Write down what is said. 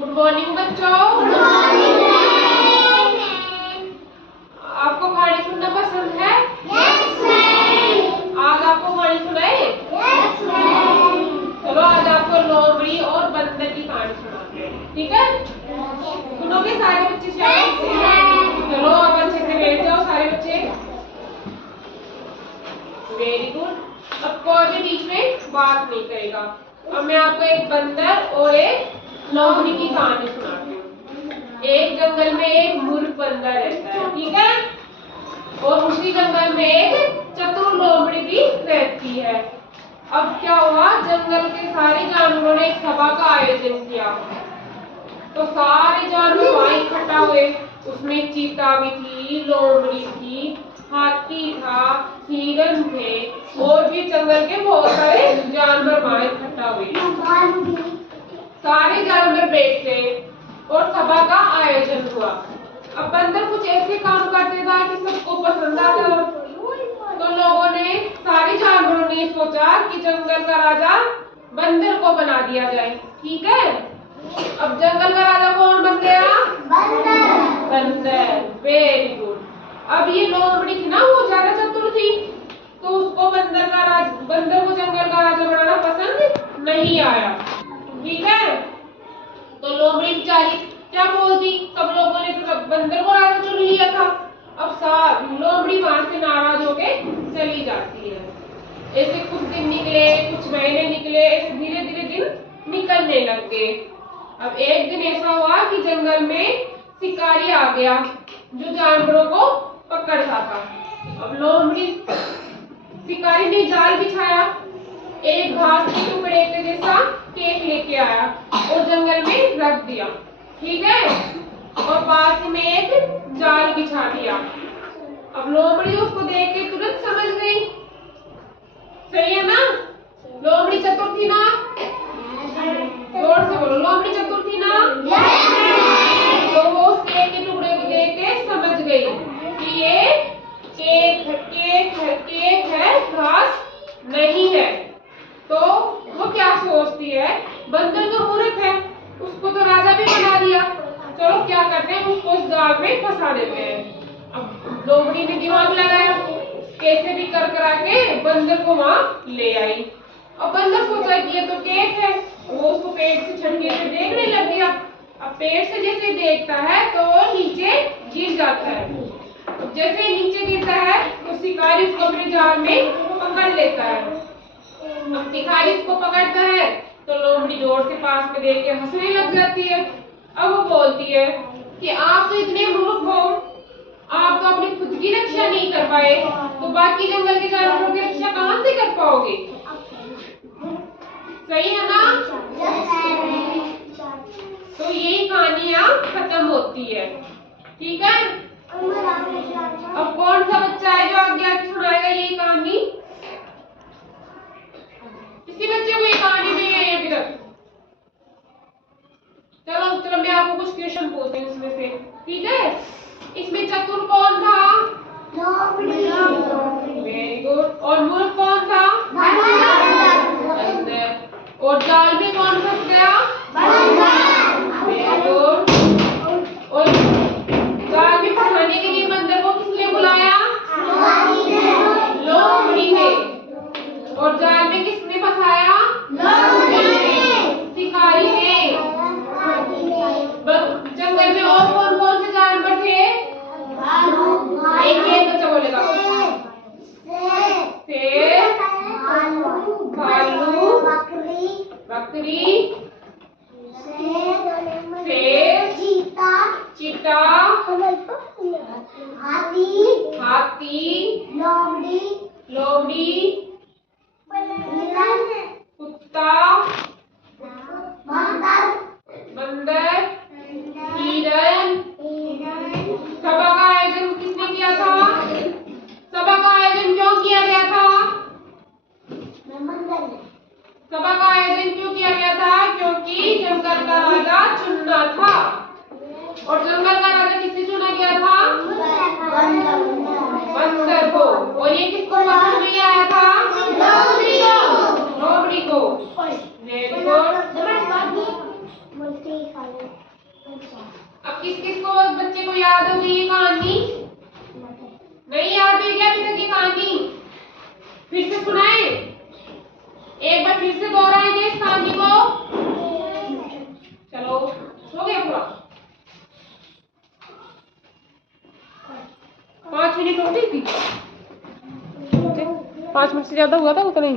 Good morning बच्चों। Good morning. आपको कहानी सुनना पसंद है? Yes ma'am. आज आपको कहानी सुनाए? Yes ma'am. चलो आज आपको लोमड़ी और बंदर की कहानी सुनाते हैं, ठीक है? सुनोगे सारे बच्चे? चलो अब अच्छे से बैठ जाओ सारे बच्चे। Very good. अब कोई भी बीच में बात नहीं करेगा। अब मैं आपको एक बंदर और एक लोमड़ी की कहानी सुनाती हूँ। एक जंगल में एक मूर्ख बंदर रहता है, ठीक है? और उसी जंगल में एक चतुर लोमड़ी भी रहती है। अब क्या हुआ, जंगल के सारे जानवरों ने एक सभा का आयोजन किया। तो सारे जानवर वहां इकट्ठा हुए। उसमें चीता भी थी, लोमड़ी थी, हाथी था, हिरन थे और भी जंगल के बहुत सारे जानवर वहां इकट्ठा हुए। सारे जानवर बैठे और सभा का आयोजन हुआ। अब बंदर कुछ ऐसे काम करते था कि सबको पसंद आता। तो लोगों ने, सारे जानवरों ने सोचा कि जंगल का राजा बंदर को बना दिया जाए, ठीक है? अब जंगल का राजा कौन बन गया? बंदर। बंदर, वेरी गुड। अब ये लोमड़ी थी ना, वो ज्यादा चतुर थी, तो उसको बंदर को जंगल का राजा बनाना पसंद नहीं आया, ठीक है? तो लोमड़ी बेचारी क्या बोलती, सब लोगों ने तो बंदर को राजा चुन लिया था। अब लोमड़ी वहां से नाराज होके चली जाती है। ऐसे कुछ दिन निकले, कुछ महीने निकले, ऐसे धीरे धीरे दिन निकलने लग गए। अब एक दिन ऐसा हुआ कि जंगल में शिकारी आ गया जो जानवरों को पकड़ता था। अब लोमड़ी, शिकारी ने जाल बिछाया, एक घास के टुकड़े के जैसा केक लेके आया और जंगल में रख दिया, ठीक है? और पास में एक जाल बिछा दिया। अब लोमड़ी उसको देख के तुरंत समझ गई, सही है ना? लोमड़ी चतुर थी ना? जोर से बोलो, लोमड़ी चतुर थी ना? तो वो उस केक के टुकड़े को देख के समझ गई कि ये केक है, घास नहीं है। तो वो क्या सोचती है, बंदर तो मूर्ख है, उसको तो राजा भी बना दिया, चलो क्या करते हैं, उसको इस जाल में फंसा देते हैं। अब लोमड़ी ने दिमाग लगाया, कैसे भी कर करा के बंदर को वहां ले आई। अब बंदर सोचा कि ये तो केक है, वो उसको पेट से छटके से देखने लग गया। अब पेट से जैसे देखता है तो वो नीचे गिर जाता है। जैसे नीचे गिरता है तो शिकारी उसको अपने जाल में पकड़ लेता है। अब शिकारी इसको पकड़ता है तो लोमड़ी जोर से पास में देख के हंसने लग जाती है। अब वो बोलती है कि आप तो इतने मूर्ख हो, आप तो अपनी खुद की रक्षा नहीं कर पाए, तो बाकी जंगल के जानवरों की रक्षा कहां से कर पाओगे? सही है ना? तो यही कहानी यहाँ खत्म होती है, ठीक है? अब कौन सा बच्चा है जो आगे आगे सुनाएगा यही कहानी? किसी बच्चे को ये कहानी नहीं है अभी तक? चलो मैं आपको कुछ क्वेश्चन पूछती हूँ इसमें से, ठीक है? इसमें चतुर कौन था? Very good. और मूर्ख कौन था? बंदर। और जाल में कौन फंस गया? Very good. और जाल में फंसाने के लिए बंदर को किसने बुलाया? लोमड़ी ने। और जाल में किसने फंसाया? शिकारी ने। जंगल में और कौन कौन से जानवर थे? एक बच्चा बोलेगा। शेर, भालू, बकरी, शेर, चीता, हाथी, लोमड़ी, कुत्ता, बंदर, हिरन। सभा का आयोजन किसने किया था? सभा का आयोजन क्यों किया गया था? सभा का आयोजन क्यों किया गया था? क्योंकि जंगल का राजा चुनना था। और जंगल का राजा किसे चुना गया था? बंदर को। और ये किसको पसंद नहीं आया था? लोमड़ी को। Very good. अब किस किस को बच्चे को याद होगी ये कहानी? नहीं याद है क्या अभी तक ये कहानी? फिर से सुनाए, एक बार फिर से दोहराएंगे इस कहानी को। चलो हो गया पूरा, 5 मिनट हो गई थी, 5 मिनट से ज्यादा हुआ था उतना ही।